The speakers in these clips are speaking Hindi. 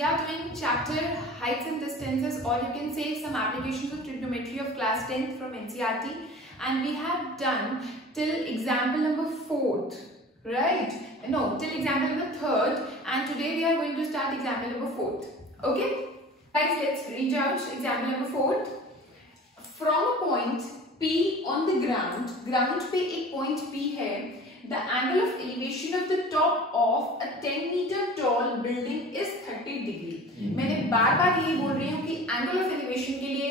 we are doing chapter heights and distances, or you can say some applications of trigonometry of class 10th from NCERT, and we have done till example number 4th, right? No, till example number 3rd, and today we are going to start example number 4th. Okay, guys, let's read out example number 4th. From a point P on the ground पे एक point P है, the angle of elevation of the top of a 10 meter tall building is 30 degree. मैंने बार बार ये बोल रही हूँ कि angle of elevation के लिए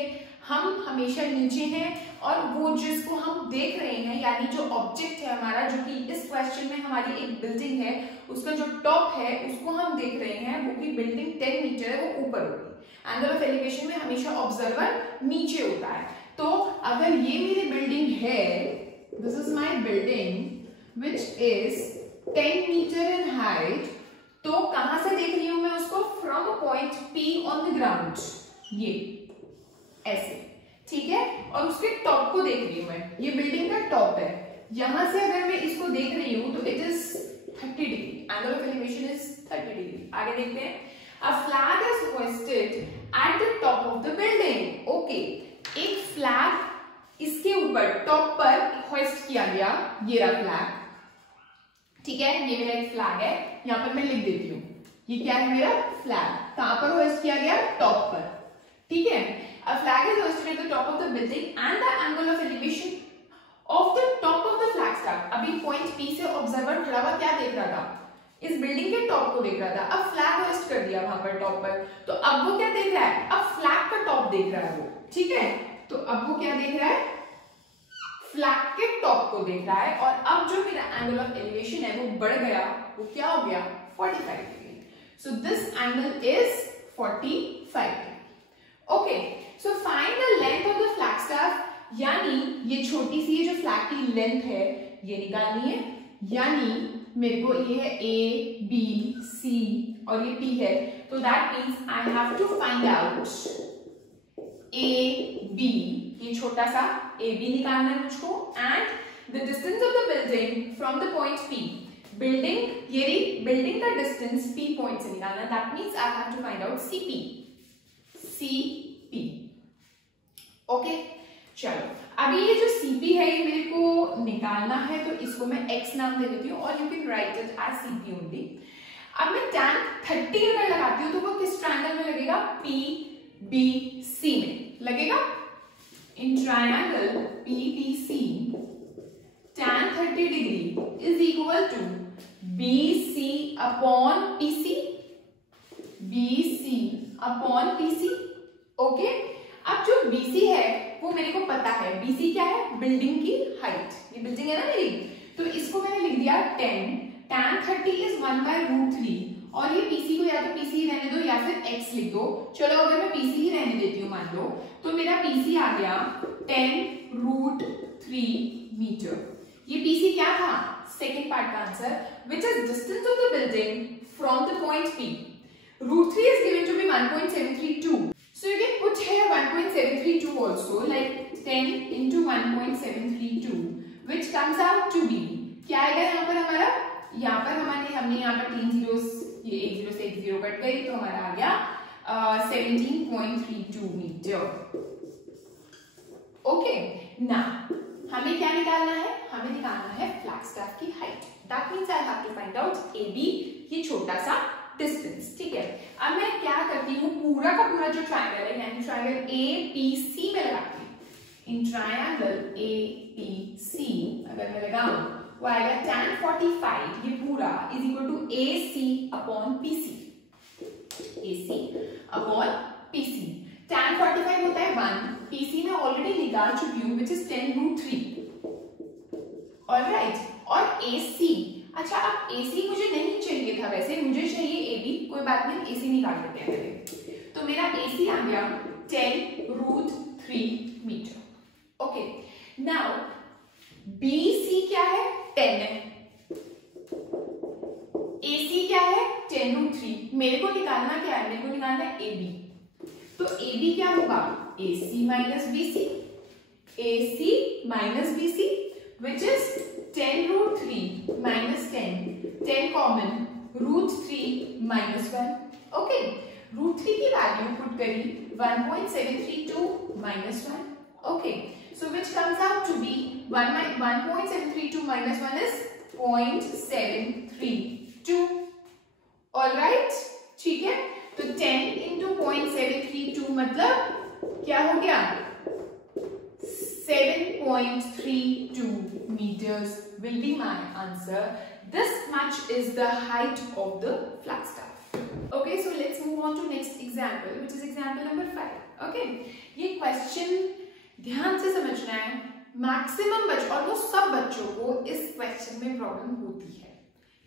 हम हमेशा नीचे हैं, और वो जिसको हम देख रहे हैं यानी जो ऑब्जेक्ट है हमारा, जो कि इस क्वेश्चन में हमारी एक बिल्डिंग है, उसका जो टॉप है उसको हम देख रहे हैं, वो की बिल्डिंग 10 मीटर है, वो ऊपर होगी। एंगल ऑफ एलिवेशन में हमेशा ऑब्जर्वर नीचे होता है। तो अगर ये मेरी बिल्डिंग है, this is my building which is 10 meter in height, तो कहां से देख रही हूं मैं उसको? from a point P on the ground, ये ऐसे, ठीक है, और उसके टॉप को देख रही हूं मैं, ये बिल्डिंग का टॉप है, यहां से अगर मैं इसको देख रही हूं तो it is 30 degree, angle of elevation is 30 degree. आगे देखते हैं, a flag is hoisted at the top of the building. Okay, एक फ्लैग इसके ऊपर टॉप पर होइस्ट किया गया, ये रहा फ्लैग, ठीक है, ये मेरा एक फ्लैग है, यहां पर मैं लिख देती हूँ, ये क्या है मेरा फ्लैग, कहां पर होइस्ट किया गया? टॉप पर, ठीक है। A flag is hoisted at the top of the building and the angle of elevation of the top of the flag staff. अभी पॉइंट P से ऑब्जर्वर खड़ा हुआ क्या देख रहा था? इस बिल्डिंग के टॉप को देख रहा था। अब फ्लैग होइस्ट कर दिया वहां पर टॉप पर, तो अब वो क्या देख रहा है? अब फ्लैग का टॉप देख रहा है वो, ठीक है। तो अब वो क्या देख रहा है? फ्लैग के टॉप को देख रहा है, और अब जो मेरा एंगल ऑफ एलिवेशन है वो बढ़ गया, वो क्या हो गया? 45 degree. So this angle is 45 degree. Okay, so find the length of the flag staff, यानी ये छोटी सी जो फ्लैग की लेंथ है ये निकालनी है, यानी मेरे को ये है A, B, C और ये P है, तो that means I have to find out A, B, ये छोटा सा A, B निकालना है मुझको, and the distance of the building from the point P, building, ये बिल्डिंग का डिस्टेंस P पॉइंट से निकालना है, that means I have to find out CP। Okay, चलो अभी ये जो CP है ये मेरे को निकालना है, तो इसको मैं X नाम दे देती हूँ, और you can write it as CP only. अब मैं tan 30 अगर लगाती हूँ तो वो किस ट्रायंगल में लगेगा? PBC में लगेगा। In triangle PBC tan 30 degree is equal to BC upon PC, BC upon PC। Okay, अब जो BC है वो मेरे को पता है, BC क्या है? बिल्डिंग की हाइट, ये बिल्डिंग है ना मेरी, तो इसको मैंने लिख दिया 10, tan 30 इज 1/√3, और ये PC को या तो PC रहने दो या फिर X लिख दो। चलो अगर मैं PC ही रहने देती हूँ मान लो, तो मेरा PC आ गया 10√3 मीटर। ये PC क्या था? सेकेंड पार्ट का answer, which is distance of the building from the point P। √3 is given to be 1.732. So you can put here 1.732 also, like 10 into 1.732, which comes out to be, क्या आएगा यहाँ पर हमारा? यहाँ पर हमने यहाँ पर 3 zeros, ये एक जीरो से एक जीरो कट गई, तो हमारा आ गया 17.32 मीटर। ओके, ना हमें क्या निकालना है? हमें निकालना है फ्लैग स्टाफ की height. That means I have to find out AB, ये छोटा सा डिस्टेंस, ठीक है। अब मैं क्या करती हूँ, पूरा का पूरा जो ट्रायंगल है यानी ट्रायंगल APC में लगाती हूँ। इन ट्रायंगल APC अगर मैं लगाऊं, वो आएगा tan 45, ये पूरा is equal to AC upon PC, AC upon PC। tan 45 होता है 1, PC में ऑलरेडी निकाल चुकी हूँ, विच इज 10√3, ऑलराइट, और AC, अच्छा अब AC मुझे नहीं चाहिए था, वैसे मुझे चाहिए AB, कोई बात नहीं, AC निकाल लेते हैं पहले, तो मेरा AC आ गया 10√3 मीटर। ओके, नाउ BC क्या है? 10 है, AC क्या है? 10√3। मेरे को निकालना क्या है? मेरे को निकालना है AB, तो AB क्या होगा? AC minus BC, AC minus BC, which is 10√3 minus 10, 10 common, √3 minus 1. Okay, √3 की वैल्यू पुट करी 1.732 minus 1. Okay, so which comes out to be 1.732 minus 1 is 0.732. All right, ठीक है. तो 10 into 0.732 मतलब क्या हो गया 7.32 meters will be my answer. This much is the height of the Flagstaff. Okay, so let's move on to next example, which is example number 5. Okay, ये question ध्यान से समझना है. मैक्सिमम बच्चों, ऑलमोस्ट सब बच्चों को इस क्वेश्चन में प्रॉब्लम होती है.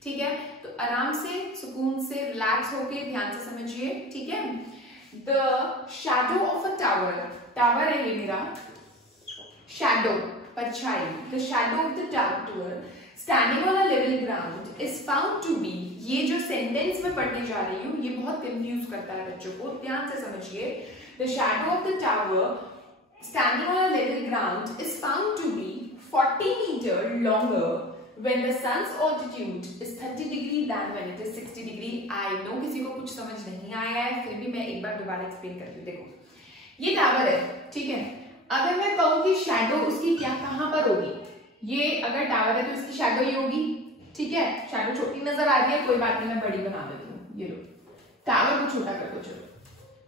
ठीक है, तो आराम से, सुकून से, रिलैक्स होके ध्यान से समझिए. ठीक है. The shadow of a tower, tower है ये मेरा, शैडो परछाई, the shadow of the tower standing on a level ground is found to be. ये जो सेंटेंस में पढ़ने जा रही हूँ ये बहुत कंफ्यूज करता है बच्चों को, ध्यान से समझिए. The shadow of the tower standing on a level ground is found to be 40 meters longer when the sun's altitude is 30 degree than when it is 60 degree. I know किसी को कुछ समझ नहीं आया है, फिर भी मैं एक बार दोबारा एक्सप्लेन करती हूँ. देखो ये टावर है, ठीक है. अगर मैं कहूँ कि शैडो उसकी क्या कहाँ पर होगी, ये अगर टावर है तो इसकी शैडो ही होगी. ठीक है, शैडो छोटी नजर आ रही है, कोई बात नहीं, मैं बड़ी बना देती हूँ. ये लो, टावर को छोटा कर दो. चलो,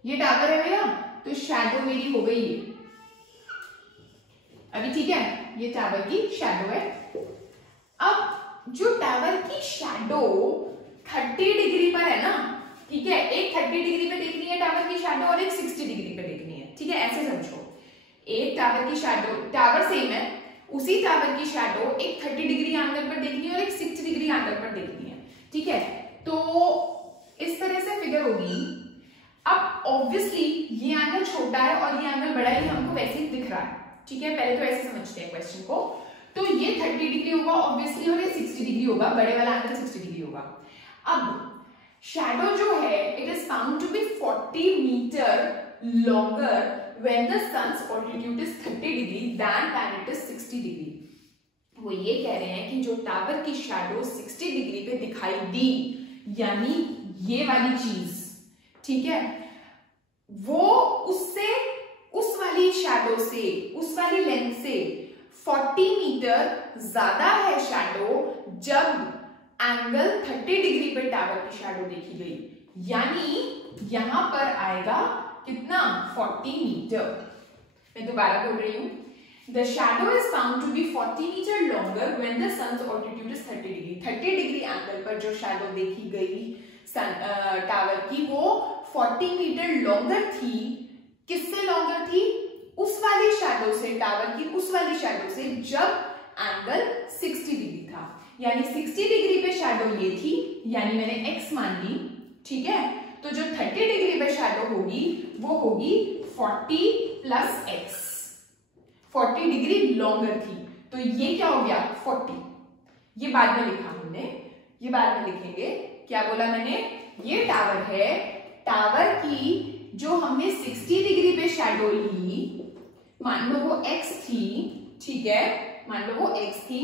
ये टावर है मेरा, तो शैडो मेरी हो गई ये अभी. ठीक है, ये टावर की शैडो है. अब जो टावर की शैडो 30 डिग्री पर है ना, ठीक है, एक 30 डिग्री पे देखनी है टावर की शैडो और एक 60 डिग्री पे देखनी है. ठीक है, ऐसे समझो. एक टावर की शैडो, टावर सेम है, उसी टावर की शैडो एक 30 डिग्री एंगल पर देखनी है और एक 60 डिग्री एंगल पर देखनी है. ठीक है, तो इस तरह से फिगर होगी. अब ऑब्वियसली ये एंगल छोटा है और ये एंगल बड़ा है, हमको वैसे ही दिख रहा है. ठीक है, पहले तो ऐसे समझते हैं क्वेश्चन को. तो ये 30 डिग्री होगा ऑब्वियसली और ये 60 डिग्री होगा, बड़े वाला एंगल 60 डिग्री होगा. अब शैडो जो है it is found to be 40 metre longer when the sun's altitude is 30 degree then when it is 60 degree. वो ये कह रहे हैं कि जो टावर की शैडो 60 डिग्री पे दिखाई दी, यानी ये वाली चीज, ठीक है, वो उससे, उस वाली शैडो से, उस वाली लेंथ से 40 मीटर ज्यादा है शैडो जब एंगल 30 डिग्री पे टावर की शैडो देखी गई. यानी यहां पर आएगा कितना 40 मीटर. मैं दोबारा बोल रही हूं. The shadow is found to be 40 metre longer when the sun's altitude is 30 degree. 30 degree angle पर जो शैडो देखी गई टावर की वो 40 मीटर लॉन्गर थी. किससे लॉन्गर थी? उस वाली शैडो से, टावर की उस वाली शैडो से जब एंगल 60 डिग्री था. यानी 60 डिग्री पे शैडो ये थी, यानी मैंने x मान ली. ठीक है, तो जो 30 डिग्री पे शैडो होगी वो होगी 40 प्लस x. 40 डिग्री लॉन्गर थी, तो ये क्या हो गया 40. ये बाद में लिखा हमने, ये बाद में लिखेंगे. क्या बोला मैंने? ये टावर है, टावर की जो हमने 60 डिग्री पे शैडो ली, मान लो वो x थी. ठीक है, मान लो वो x थी,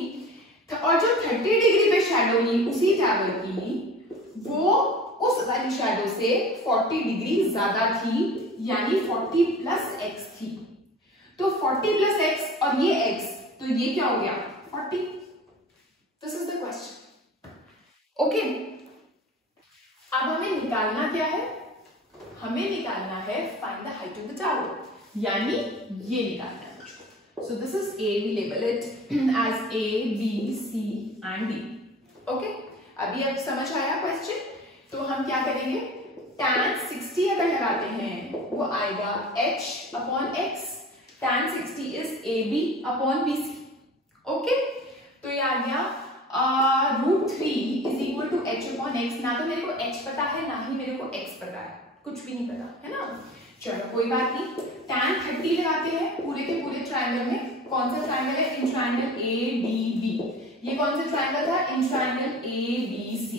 और जो 30 डिग्री पे शैडो ली उसी टावर की, वो उस वाली शैडो से 40 डिग्री ज्यादा थी, यानी 40 प्लस x थी. तो 40 प्लस x और ये x, तो ये क्या हो गया 40. This is the question. Okay, अब हमें निकालना क्या है? हमें निकालना है find the height of the tower, यानी ये निकालना है. So this is A, we label it as A, B, C and D. Okay? अभी अब समझ आया क्वेश्चन? तो हम क्या करेंगे? tan 60 अगर लगाते हैं वो आएगा h upon x. tan 60 is AB upon BC. Okay? तो ये आ गया √3 is equal to h upon x. ना तो मेरे को h पता है, ना ही मेरे को x पता है, कुछ भी नहीं पता है ना. चलो कोई बात नहीं. tan 30 लगाते हैं पूरे के पूरे ट्रायंगल में. कौन सा ट्रायंगल है? In triangle ADB. ये कौन सा ट्रायंगल था? In triangle ABC.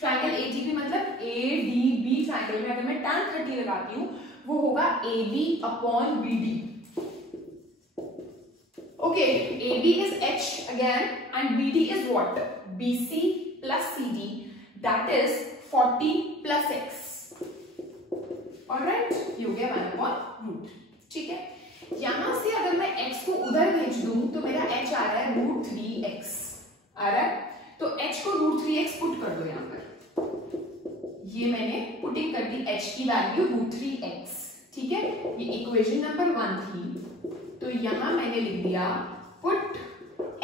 Triangle ADB मतलब ADB ट्रायंगल में अगर मैं tan 30 लगाती हूँ वो होगा AB upon BD. Okay, AB is H again and BD is what? BC plus CD, that is 40 plus X. Alright, ये हो गया 1/√। ठीक है, यहां से अगर मैं x को उधर भेज दूं तो मेरा h आ रहा है √3x आ रहा है, तो h को √3x पुट कर दो यहां पर। ये मैंने पुटिंग कर दी h की वैल्यू √3x। ठीक है, ये इक्वेशन नंबर 1 थी, तो यहां मैंने लिख दिया put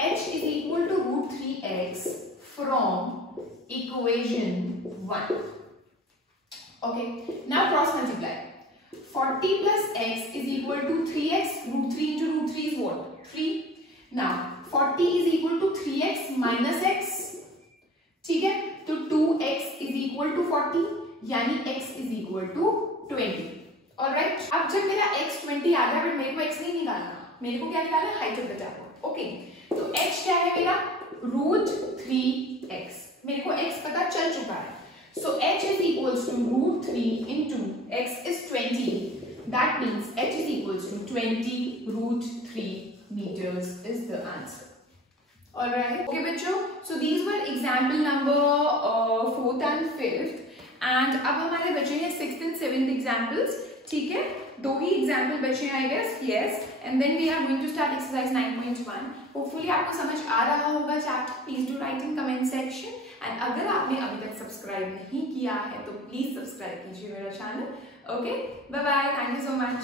h is equal to √3x from equation 1। Okay, now cross multiply. 40 plus x is equal to 3x. √3 into √3 is what? 3. Now 40 is equal to 3x minus x. ठीक है, तो 2x is equal to 40, यानी x is equal to 20. Alright. अब जब मेरा x 20 आ गया, बट मेरे को x नहीं निकालना, मेरे को क्या निकालना है? Height of the tablet. Okay, तो h क्या है मेरा? √3x। मेरे को x पता चल चुका है, so h is equals to √3 into x is 20. That means h is equals to 20√3 meters is the answer. All right. Okay, बच्चों. So these were example number 4th and 5th. And अब हमारे बचे हैं 6th and 7th examples. ठीक है, 2 ही example बचे हैं I guess. Yes. And then we are going to start exercise 9.1. Hopefully आपको समझ आ रहा होगा chapter. Please do write in comment section. And अगर आपने अभी तक सब्सक्राइब नहीं किया है तो प्लीज सब्सक्राइब कीजिए मेरा channel. Okay, bye bye, thank you so much.